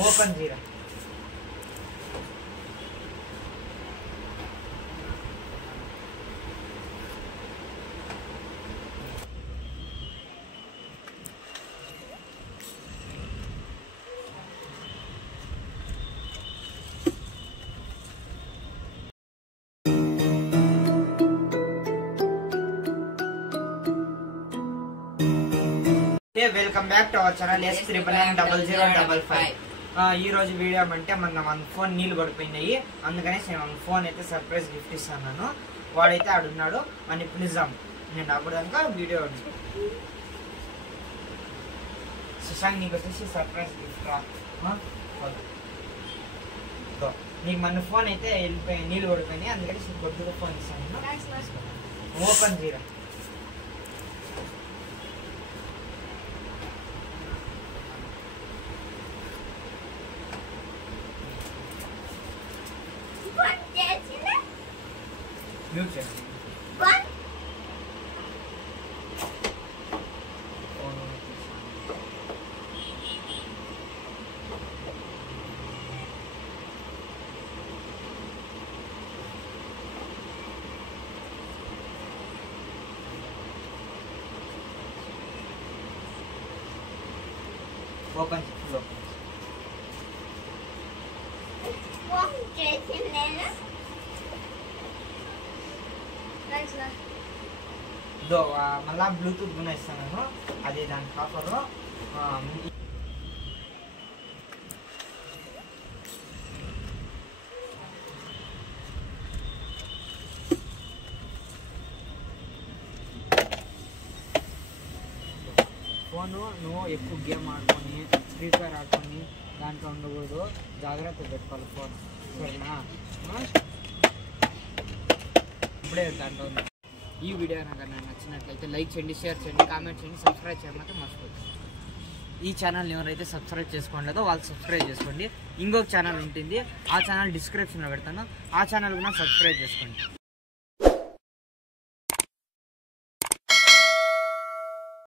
Open jeera welcome back to our channel S9900055. ఈ రోజు video అంటే మన ఫోన్ నీళ్ళు పడిపోయినాయి, అందుకనే నేను ఫోన్ అయితే సర్ప్రైజ్ గిఫ్ట్ ఇస్తాను. వాడైతే ఆడున్నాడు అని నిజం నేను అప్పుడుదాకా వీడియో సుశాంక్ నీకు వచ్చేసి సర్ప్రైజ్ గిఫ్ట్ రా. నీకు మన ఫోన్ అయితే వెళ్ళిపోయి నీళ్ళు పడిపోయినాయి, అందుకని కొద్దిగా ఫోన్ ఇస్తాను. ఓపెన్ జీరా మ్యూట్ చేయండి. ఓపెన్ మళ్ళా బ్లూటూత్ కూడా ఇస్తాను, అది దానికి ఆఫర్. ఫోను నువ్వు ఎక్కువ గేమ్ ఆడుకొని ఫ్రీ ఫైర్ ఆడుకొని దాంట్లో ఉండకూడదు, జాగ్రత్త పెట్టుకోవాలి ఫోన్, సరేనా? ఇప్పుడే దాంట్లో ఉంది. ఈ వీడియో నాకు నచ్చినట్లయితే లైక్ చేయండి, షేర్ చేయండి, కామెంట్ చేయండి, సబ్స్క్రైబ్ చేయడం మాత్రం మర్చిపోతుంది. ఈ ఛానల్ ఎవరైతే సబ్స్క్రైబ్ చేసుకోలేదో వాళ్ళు సబ్స్క్రైబ్ చేసుకోండి. ఇంకొక ఛానల్ ఉంటుంది, ఆ ఛానల్ డిస్క్రిప్షన్లో పెడతాను, ఆ ఛానల్ కూడా సబ్స్క్రైబ్ చేసుకోండి.